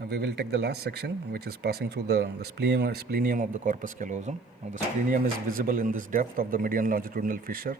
Now we will take the last section, which is passing through the splenium of the corpus callosum. Now the splenium is visible in this depth of the median longitudinal fissure.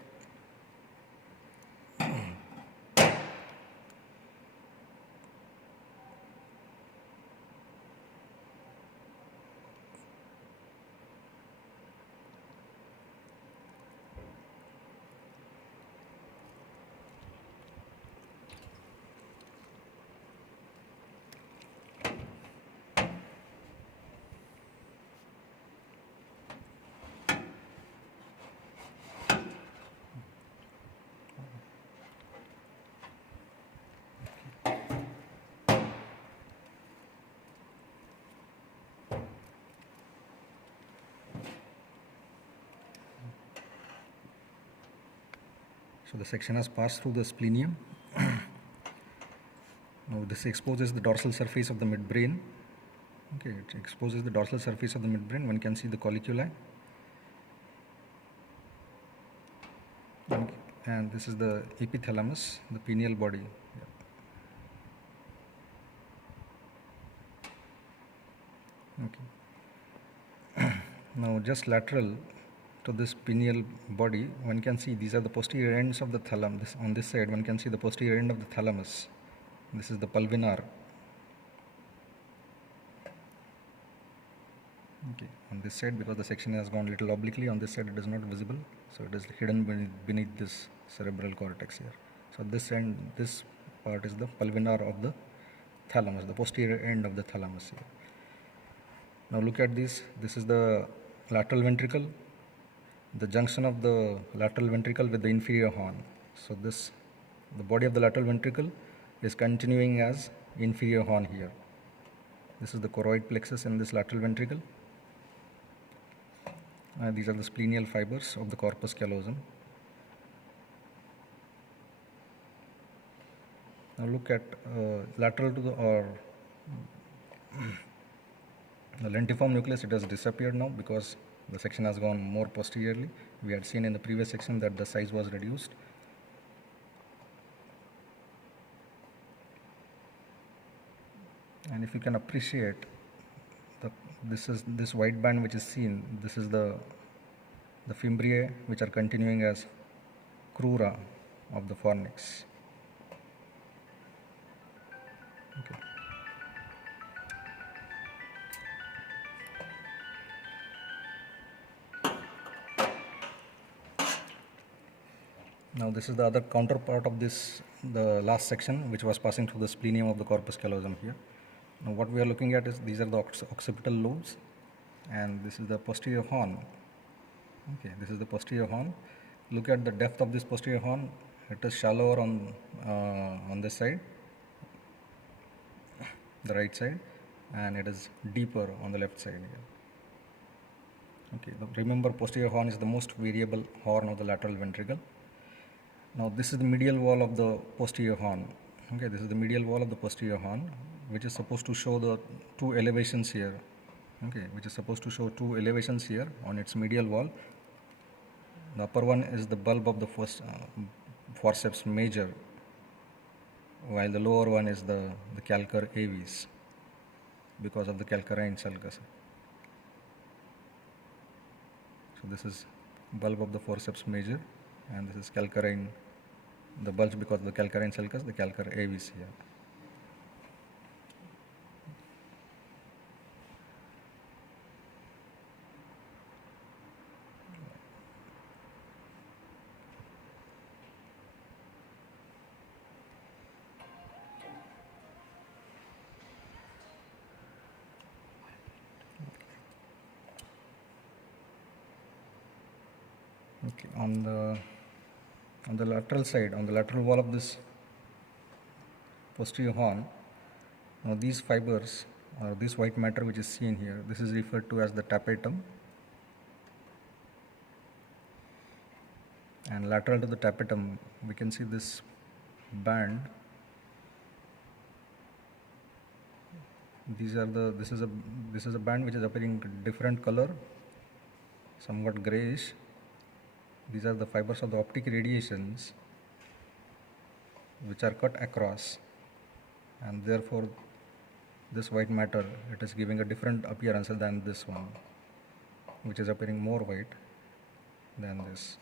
So the section has passed through the splenium. Now this exposes the dorsal surface of the midbrain. Okay, it exposes the dorsal surface of the midbrain. One can see the colliculi. And this is the epithalamus, the pineal body. Okay. Now just lateral to this pineal body, one can see these are the posterior ends of the thalamus. On this side, one can see the posterior end of the thalamus. This is the pulvinar. Okay, on this side, because the section has gone little obliquely, on this side it is not visible, so it is hidden beneath this cerebral cortex here. So this end, this part is the pulvinar of the thalamus, the posterior end of the thalamus here. Now look at this. This is the lateral ventricle, the junction of the lateral ventricle with the inferior horn. So this, the body of the lateral ventricle is continuing as inferior horn here. This is the choroid plexus in this lateral ventricle. These are the splenial fibers of the corpus callosum. Now look at lateral to the the lentiform nucleus. It has disappeared now because the section has gone more posteriorly. We had seen in the previous section that the size was reduced. And if you can appreciate, this white band which is seen, this is the fimbriae which are continuing as crura of the fornix. Okay. Now this is the other counterpart of this, the last section, which was passing through the splenium of the corpus callosum here. Now what we are looking at is these are the occipital lobes, and this is the posterior horn. Okay, this is the posterior horn. Look at the depth of this posterior horn. It is shallower on this side, the right side, and it is deeper on the left side here. Okay, remember posterior horn is the most variable horn of the lateral ventricle. Now this is the medial wall of the posterior horn. Okay, this is the medial wall of the posterior horn, which is supposed to show the two elevations here. Okay, which is supposed to show two elevations here on its medial wall. The upper one is the bulb of the forceps major, while the lower one is the calcar avis, because of the calcarine sulcus. So this is bulb of the forceps major, and this is calcarine, the bulge because of the calcarine sulcus, the calcar avis here. Okay, on the lateral side, on the lateral wall of this posterior horn, now these fibers, or this white matter which is seen here, this is referred to as the tapetum, and lateral to the tapetum we can see this band. This is a band which is appearing different color, somewhat grayish. These are the fibers of the optic radiations which are cut across, and therefore this white matter, it is giving a different appearance than this one, which is appearing more white than this.